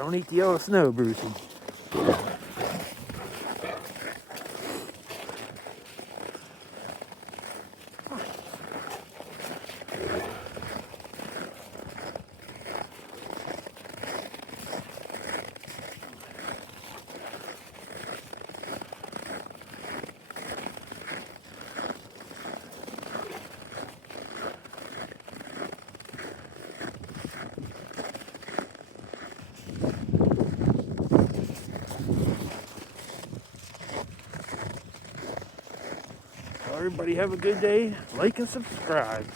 Don't eat the yellow snow, Brucey. Everybody have a good day. Like and subscribe.